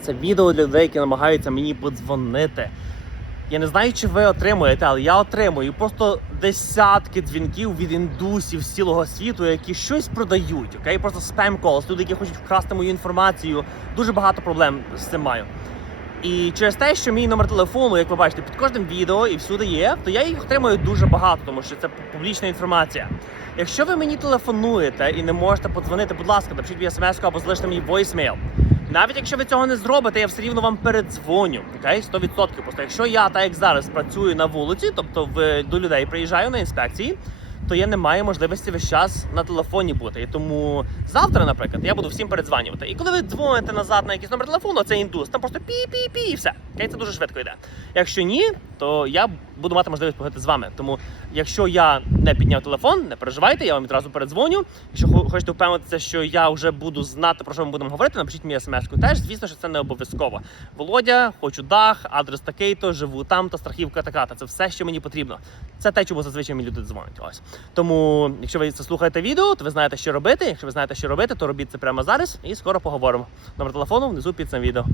Це відео для людей, які намагаються мені подзвонити. Я не знаю, чи ви отримуєте, але я отримую просто десятки дзвінків від індусів з цілого світу, які щось продають. Окей, просто спам колс, люди, які хочуть вкрасти мою інформацію. Дуже багато проблем з цим маю. І через те, що мій номер телефону, як ви бачите, під кожним відео і всюди є, то я їх отримую дуже багато, тому що це публічна інформація. Якщо ви мені телефонуєте і не можете подзвонити, будь ласка, напишіть мені смс або залиште мені voicemail. Навіть якщо ви цього не зробите, я все рівно вам передзвоню. Окей, 100%. Просто якщо я, так як зараз, працюю на вулиці, тобто в, до людей приїжджаю на інспекції, то я не маю можливості весь час на телефоні бути. І тому завтра, наприклад, я буду всім передзванювати. І коли ви дзвоните назад на якийсь номер телефону, це індус, там просто пі-пі-пі і все. Окей, це дуже швидко йде. Якщо ні, то я буду мати можливість поговорити з вами. Тому, якщо я не підняв телефон, не переживайте, я вам відразу передзвоню. Якщо хо- хочете впевнитися, що я вже буду знати про що ми будемо говорити, напишіть мені смс-ку. Теж, звісно, що це не обов'язково. Володя, хочу дах, адрес такий-то, живу там, то страхівка така. Та це все, що мені потрібно. Це те, чому зазвичай мені люди дзвонять. Ось тому, якщо ви це слухаєте відео, то ви знаєте, що робити. Якщо ви знаєте, що робити, то робіть це прямо зараз і скоро поговоримо. Номер телефону внизу під цим відео.